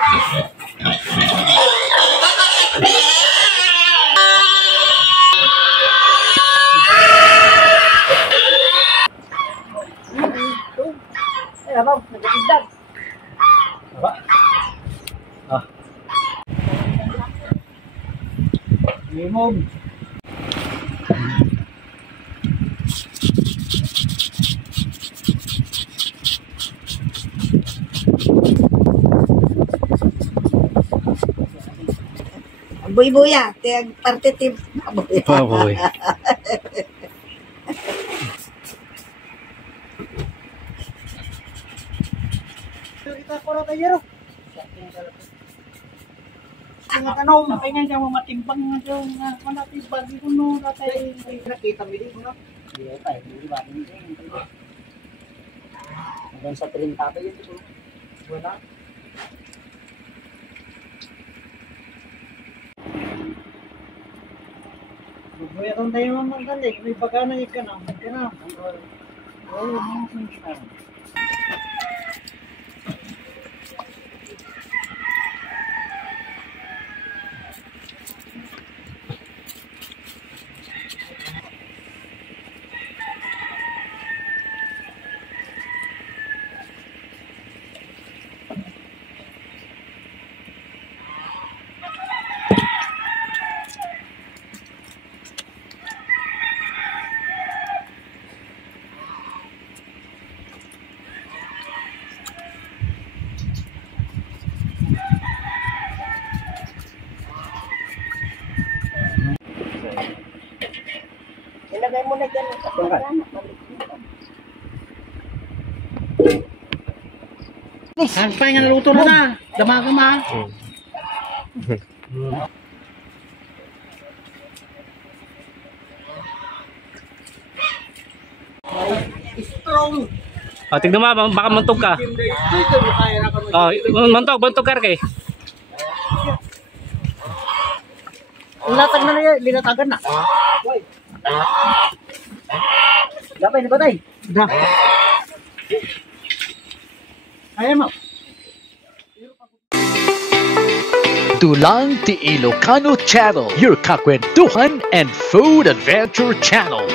Ay, abang, nagtitindag. Apa? Ah. Limom. Buy-buya, tiyag partitive. Baboy. Kita poro tayo. Mga tanong, kanya siya matimbang nga siya, manatimbang ko no, tatay, nakita mo din, no? Iya tayo, di ba? Hanggang sa 30 pa yun ito. Wala. Buya kung tayo mamanggaling, may baga na ikan na. Oo, mga sinasara. Ilagay mo na dyan sa pagkana. Ang pa nga naluto na. Damaga ma. Strong. Oh, tignan mo, baka mantog ka. Oh, mantog ka kay. Latag na niya, linatagan na. Gapay na ba tayo? Da. Kaya mo. Tulang Ti Ilocano Channel, your kakwentuhan and food adventure channel.